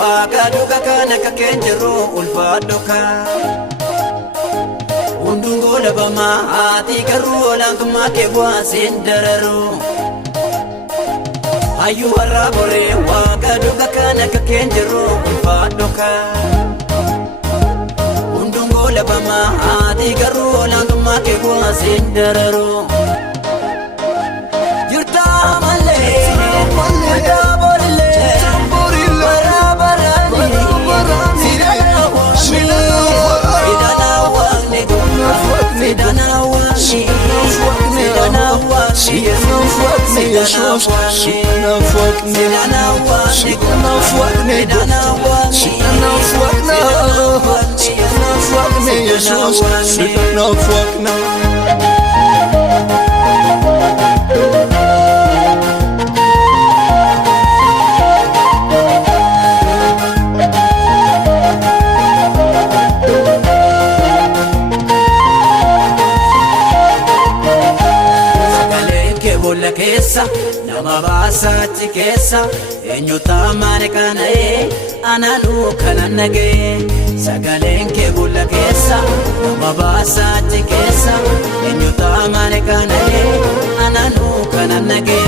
Wagaduga kana kakenjero ulfadoka undungo labama ati garu olantuma kebwa sindararu ayu warabore wagaduga kana kakenjero ulfadoka undungo labama ati garu olantuma kebwa sindararu yurta male Kesa nama basa chikesa enyuta mane kanae ananu kananage sagalenke bulla kesa nama basa chikesa enyuta mane kanae ananu kananage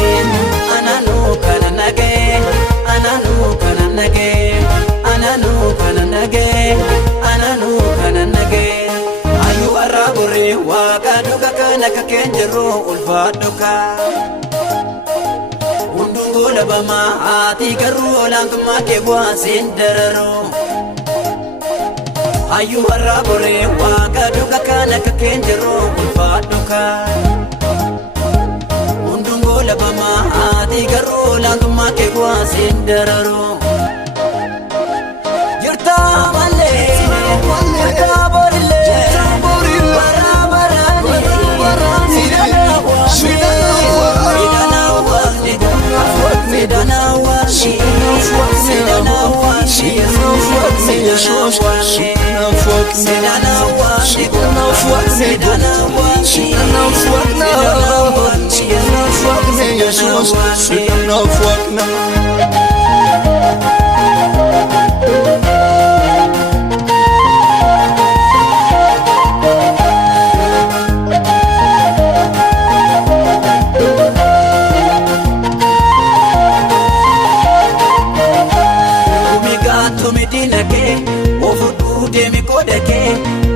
ananu kananage ananu kananage ananu kananage ananu kananage ayu arabore wagaduga kana kakenjero ulfadoka undungo labama ati garu olantuma kebwa sindararu ayu arabore wagaduga kana kakenjero ulfadoka undungo labama ati garu olantuma kebwa sindararu yurta male yurta borile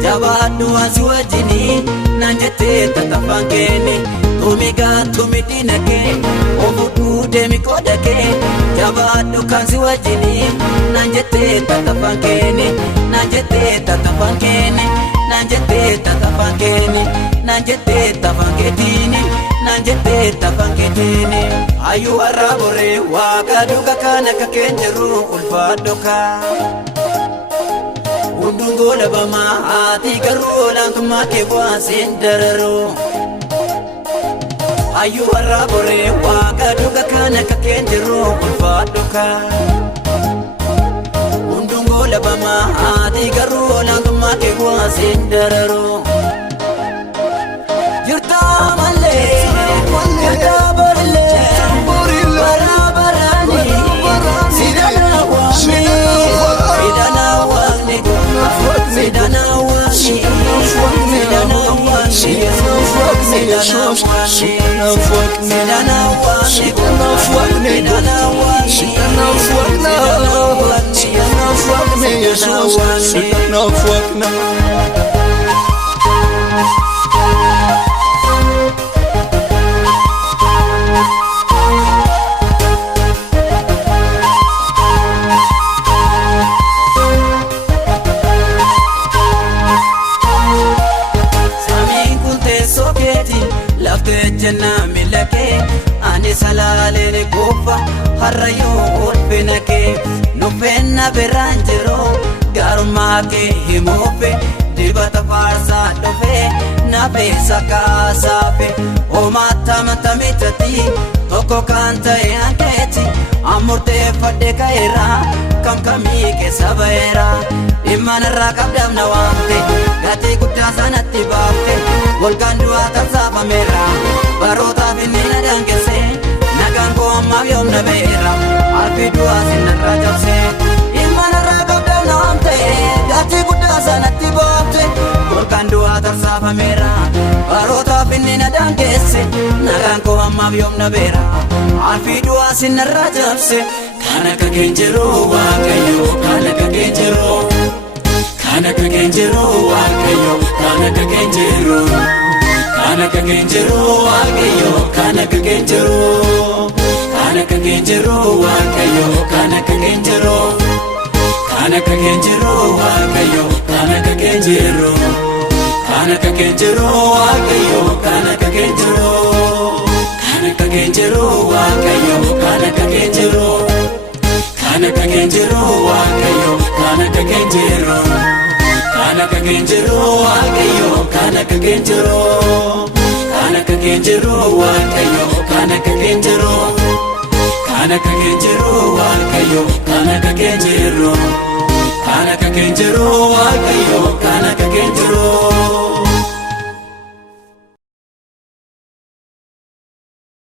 jabadu azwajini nanjete tatafangeni tumiga tumidinake ofudude mikodake jabadu kanziwajini nanjete tatafangeni nanjete tatafangeni nanjete tatafangeni nanjete tafangedini nanjete tafangedini ayu arabore wagaduga kana kakenjeru ulfadoka undungo labama ati garu olantuma kebwa sindararu ayu arabore wagaduga kana kakenjero ulfadoka undungo labama ati garu olantuma kebwa sindararu yurta male yurta borile barabarani sidana wani sidana wani jenna milake ani salale kofa harayo orbenake no penna beranjero garma ke himofe dibata farsa dofe na pesa kasafe o mata mata mitati toko kanta yake Amurteeffadhe ka'eera kam kamii keessa ba'eera Immanarraa qabdaaf na waamte gatii guddaa sanatti baafte Golgaan du'aa tarsaafameera barootaaf inni na daangesse Nagaan koo ammaaf yoom na beera alfii du'aa sinarraa cabse Immanarraa qabdaaf na waamte gatii guddaa sanatti baafte Golgaan du'aa tarsaafameera barootaaf inni na daangesse Nagaan koo ammaaf yoom na beera alfii du'aa sinarraa cabse Kana ka kenjero Waaqayyo kana ka kenjero Kana ka kenjero Waaqayyo kana ka kenjero Kana ka kenjero Waaqayyo kana ka kenjero Kana ka kenjero Waaqayyo kana ka kenjero Kana ka kenjero Waaqayyo kana ka kenjero Kana ka kenjero Waaqayyo kana ka kenjero Kana ka kenjero Waaqayyo kana ka kenjero Kana ka kenjero Waaqayyo kana ka kenjero Kana ka kenjero Waaqayyo kana ka kenjero Kana ka kenjero Waaqayyo kana ka kenjero Kana ka kenjero Waaqayyo kana ka kenjero Kana ka kenjero Waaqayyo kana ka kenjero